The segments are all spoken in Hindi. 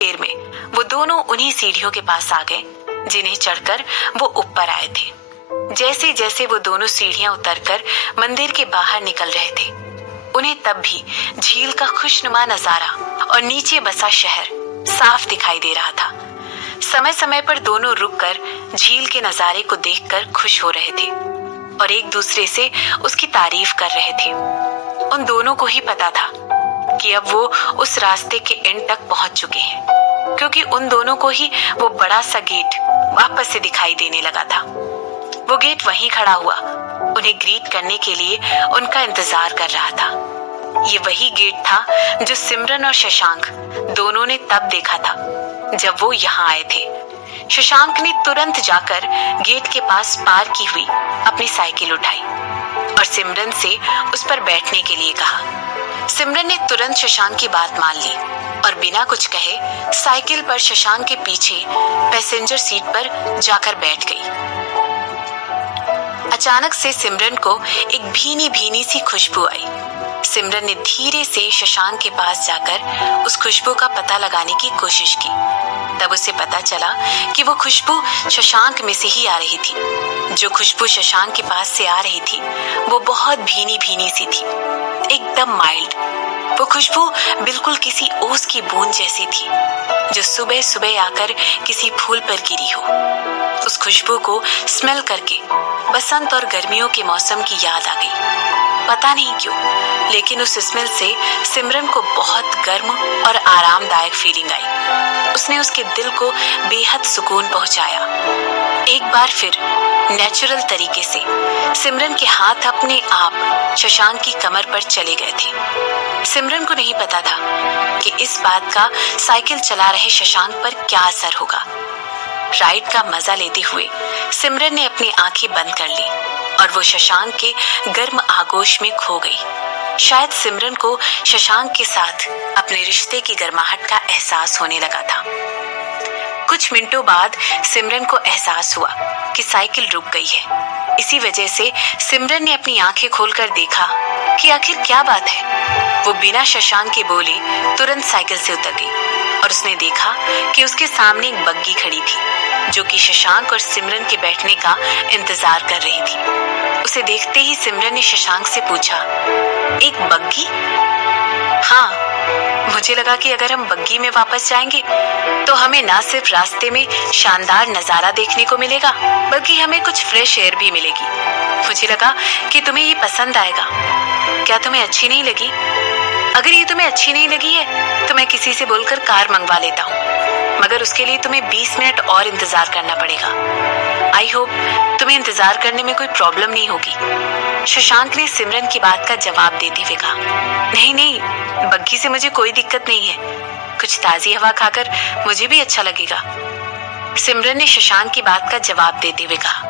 देर में वो दोनों उन्हीं सीढ़ियों के पास आ गए जिन्हें चढ़कर वो ऊपर आए थे। जैसे जैसे वो दोनों सीढ़ियां उतरकर मंदिर के बाहर निकल रहे थे, उन्हें तब भी झील का खुशनुमा नजारा और नीचे बसा शहर साफ दिखाई दे रहा था। समय समय पर दोनों रुककर झील के नजारे को देखकर खुश हो रहे थे और एक दूसरे से उसकी तारीफ कर रहे थे। उन दोनों को ही पता था कि अब वो उस रास्ते के एंड तक पहुंच चुके हैं, क्योंकि उन दोनों को ही वो बड़ा सा गेट वापस से दिखाई देने लगा था। वो गेट वहीं खड़ा हुआ उन्हें ग्रीट करने के लिए उनका इंतजार कर रहा था। ये वही गेट था जो सिमरन और शशांक दोनों ने तब देखा था जब वो यहाँ आए थे। शशांक ने तुरंत जाकर गेट के पास पार की हुई अपनी साइकिल उठाई और सिमरन से उस पर बैठने के लिए कहा। सिमरन ने तुरंत शशांक की बात मान ली और बिना कुछ कहे साइकिल पर शशांक के पीछे पैसेंजर सीट पर जाकर बैठ गई। अचानक से सिमरन को एक भीनी भीनी सी खुशबू आई। सिमरन ने धीरे से शशांक के पास जाकर उस खुशबू का पता लगाने की कोशिश की। तब उसे पता चला कि वो खुशबू शशांक में से ही आ रही थी। जो खुशबू शशांक के पास से आ रही थी वो बहुत भीनी भीनी सी थी, एकदम माइल्ड। वो खुशबू बिल्कुल किसी ओस की बूंद जैसी थी जो सुबह सुबह आकर किसी फूल पर गिरी हो। उस खुशबू को स्मेल करके बसंत और गर्मियों के मौसम की याद आ गई। पता नहीं क्यों, लेकिन उस स्मेल से सिमरन को बहुत गर्म और आरामदायक फीलिंग आई। उसने उसके दिल को बेहद सुकून पहुंचाया। एक बार फिर नेचुरल तरीके से सिमरन के हाथ अपने आप शशांक की कमर पर चले गए थे। सिमरन को नहीं पता था कि इस बात का साइकिल चला रहे शशांक पर क्या असर होगा। राइड का मजा लेते हुए सिमरन ने अपनी आंखें बंद कर ली और वो शशांक के गर्म आगोश में खो गई। शायद सिमरन को शशांक के साथ अपने रिश्ते की गर्माहट का एहसास होने लगा था। कुछ मिनटों बाद सिमरन को एहसास हुआ कि साइकिल रुक गई है। इसी वजह से सिमरन ने अपनी आंखें खोलकर देखा कि आखिर क्या बात है। वो बिना शशांक के बोले तुरंत साइकिल से उतर गई और उसने देखा कि उसके सामने एक बग्गी खड़ी थी, जो कि शशांक और सिमरन के बैठने का इंतजार कर रही थी। उसे देखते ही सिमरन ने शशांक से पूछा, एक बग्गी? हाँ, मुझे लगा कि अगर हम बग्गी में वापस जाएंगे तो हमें ना सिर्फ रास्ते में शानदार नजारा देखने को मिलेगा, बल्कि हमें कुछ फ्रेश एयर भी मिलेगी। मुझे लगा कि तुम्हें ये पसंद आएगा। क्या तुम्हें अच्छी नहीं लगी? अगर ये तुम्हें अच्छी नहीं लगी है तो मैं किसी से बोलकर कार मंगवा लेता हूँ, मगर उसके लिए तुम्हें 20 मिनट और इंतजार करना पड़ेगा। आई होप तुम्हें इंतजार करने में कोई प्रॉब्लम नहीं होगी। शशांक ने सिमरन की बात का जवाब देते हुए कहा, नहीं नहीं, बग्गी से मुझे कोई दिक्कत नहीं है। कुछ ताजी हवा खाकर मुझे भी अच्छा लगेगा। सिमरन ने शशांक की बात का जवाब देते हुए कहा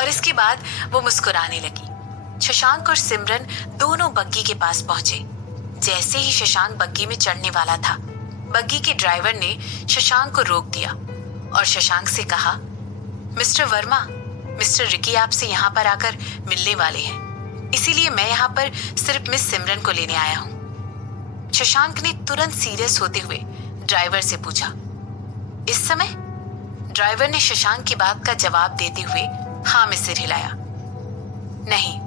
और इसके बाद वो मुस्कुराने लगी। शशांक और सिमरन दोनों बग्गी के पास पहुंचे। जैसे ही शशांक बग्गी में चढ़ने वाला था, बग्गी के ड्राइवर ने शशांक को रोक दिया और शशांक से कहा, मिस्टर वर्मा, मिस्टर रिकी आपसे यहाँ पर आकर मिलने वाले हैं, इसीलिए मैं यहाँ पर सिर्फ मिस सिमरन को लेने आया हूँ। शशांक ने तुरंत सीरियस होते हुए ड्राइवर से पूछा, इस समय? ड्राइवर ने शशांक की बात का जवाब देते हुए हाँ में सिर हिलाया। नहीं,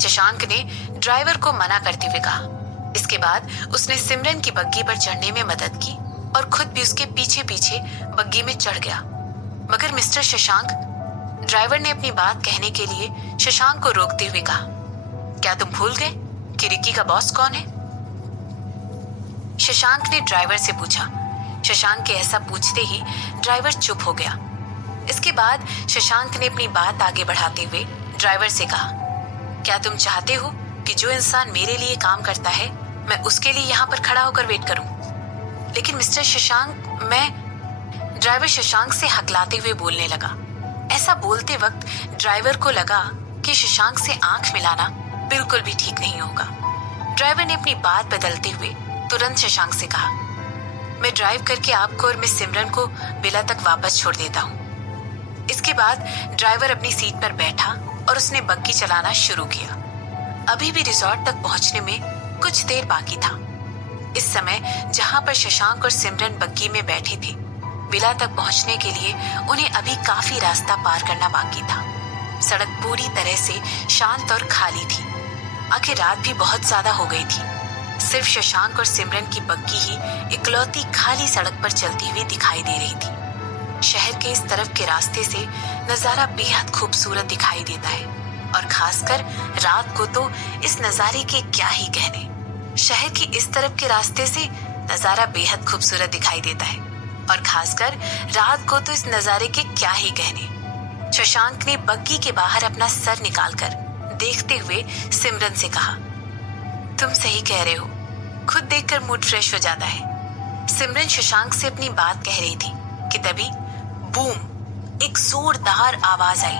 शशांक ने ड्राइवर को मना करते हुए कहा। इसके बाद उसने सिमरन की बग्गी पर चढ़ने में मदद की और खुद भी उसके पीछे पीछे बग्गी में चढ़ गया। मगर मिस्टर शशांक, ड्राइवर ने अपनी बात कहने के लिए शशांक को रोकते हुए कहा, क्या तुम भूल गए कि रिकी का बॉस कौन है? शशांक ने ड्राइवर से पूछा। शशांक के ऐसा पूछते ही ड्राइवर चुप हो गया। इसके बाद शशांक ने अपनी बात आगे बढ़ाते हुए ड्राइवर से कहा, क्या तुम चाहते हो कि जो इंसान मेरे लिए काम करता है मैं उसके लिए यहाँ पर खड़ा होकर वेट करूं? लेकिन मिस्टर शशांक, मैं... ड्राइवर शशांक से हकलाते हुए बोलने लगा। ऐसा बोलते वक्त ड्राइवर को लगा कि शशांक से आंख मिलाना बिल्कुल भी ठीक नहीं होगा। ड्राइवर ने अपनी बात बदलते हुए तुरंत शशांक से कहा, मैं ड्राइव करके आपको और मिस सिमरन को विला तक वापस छोड़ देता हूँ। इसके बाद ड्राइवर अपनी सीट पर बैठा और उसने बग्गी चलाना शुरू किया। अभी भी रिजॉर्ट तक पहुंचने में कुछ देर बाकी था। इस समय जहां पर शशांक और सिमरन बग्गी में बैठे थे, विला तक पहुंचने के लिए उन्हें अभी काफी रास्ता पार करना बाकी था। सड़क पूरी तरह से शांत और खाली थी। आखिर रात भी बहुत ज्यादा हो गई थी। सिर्फ शशांक और सिमरन की बग्गी ही इकलौती खाली सड़क पर चलती हुई दिखाई दे रही थी। शहर के इस तरफ के रास्ते से नजारा बेहद खूबसूरत दिखाई देता है और खासकर रात को तो इस नजारे के क्या ही कहने। शहर की इस तरफ के रास्ते से नजारा बेहद खूबसूरत दिखाई देता है और खासकर रात को तो इस नजारे के क्या ही कहने। शशांक ने बग्गी के बाहर अपना सर निकालकर देखते हुए सिमरन से कहा, तुम सही कह रहे हो, खुद देखकर मूड फ्रेश हो जाता है। सिमरन शशांक से अपनी बात कह रही थी कि तभी बूम, एक जोरदार आवाज आई।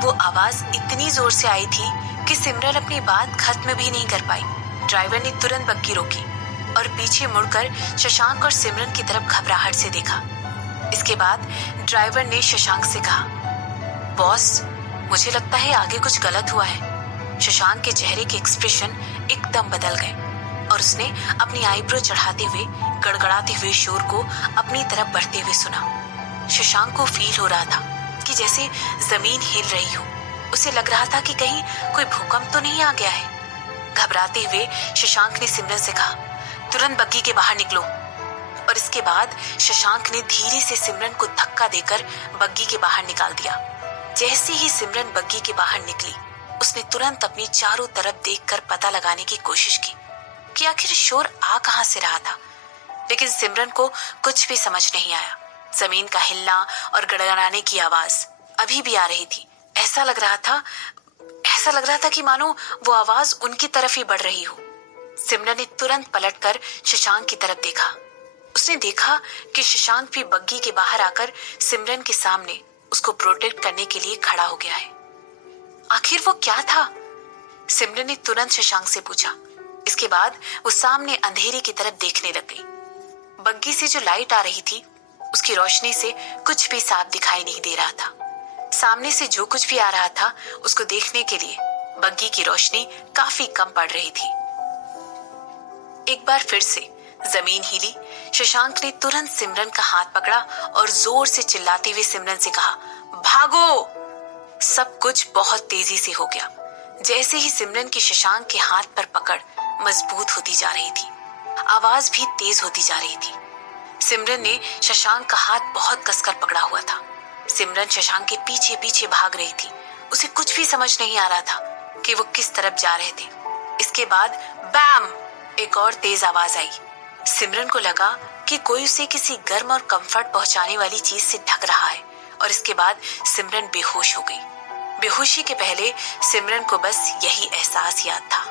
वो आवाज इतनी जोर से आई थी कि सिमरन अपनी बात खत्म भी नहीं कर पाई। ड्राइवर ने तुरंत बग्गी रोकी और पीछे मुड़कर शशांक और सिमरन की तरफ घबराहट से देखा। इसके बाद ड्राइवर ने शशांक से कहा, बॉस, मुझे लगता है आगे कुछ गलत हुआ है। शशांक के चेहरे के एक्सप्रेशन एकदम बदल गए और उसने अपनी आईब्रो चढ़ाते हुए गड़गड़ाते हुए शोर को अपनी तरफ बढ़ते हुए सुना। शशांक को फील हो रहा था कि जैसे जमीन हिल रही हो। उसे लग रहा था कि कहीं कोई भूकंप तो नहीं आ गया है। घबराते हुए शशांक ने सिमरन से कहा, तुरंत बग्गी के बाहर निकलो। और इसके बाद शशांक ने धीरे से सिमरन को धक्का देकर बग्गी के बाहर निकाल दिया। जैसे ही सिमरन बग्गी के बाहर निकली, उसने तुरंत अपनी चारों तरफ देखकर पता लगाने की कोशिश की कि आखिर शोर आ कहां से रहा था, लेकिन सिमरन को कुछ भी समझ नहीं आया। जमीन का हिलना और गड़गड़ाने की आवाज अभी भी आ रही थी। ऐसा लग रहा था कि मानो वो आवाज उनकी तरफ ही बढ़ रही हो। सिमरन ने तुरंत पलटकर शशांक की तरफ देखा। उसने देखा कि शशांक भी बग्गी के बाहर आकर सिमरन के सामने उसको प्रोटेक्ट करने के लिए खड़ा हो गया है। आखिर वो क्या था? सिमरन ने तुरंत शशांक से पूछा। इसके बाद वो सामने अंधेरे की तरफ देखने लग गई। बग्गी से जो लाइट आ रही थी, उसकी रोशनी से कुछ भी साफ दिखाई नहीं दे रहा था। सामने से जो कुछ भी आ रहा था, उसको देखने के लिए बग्गी की रोशनी काफी कम पड़ रही थी। एक बार फिर से जमीन हिली। शशांक ने तुरंत सिमरन का हाथ पकड़ा और जोर से चिल्लाते हुए सिमरन से कहा, भागो! सब कुछ बहुत तेजी से हो गया। जैसे ही सिमरन की शशांक के हाथ पर पकड़ मजबूत होती जा रही थी, आवाज भी तेज होती जा रही थी। सिमरन ने शशांक का हाथ बहुत कसकर पकड़ा हुआ था। सिमरन शशांक के पीछे पीछे भाग रही थी। उसे कुछ भी समझ नहीं आ रहा था कि वो किस तरफ जा रहे थे। इसके बाद बैम! एक और तेज आवाज आई। सिमरन को लगा कि कोई उसे किसी गर्म और कंफर्ट पहुंचाने वाली चीज से ढक रहा है, और इसके बाद सिमरन बेहोश हो गई। बेहोशी के पहले सिमरन को बस यही एहसास याद था।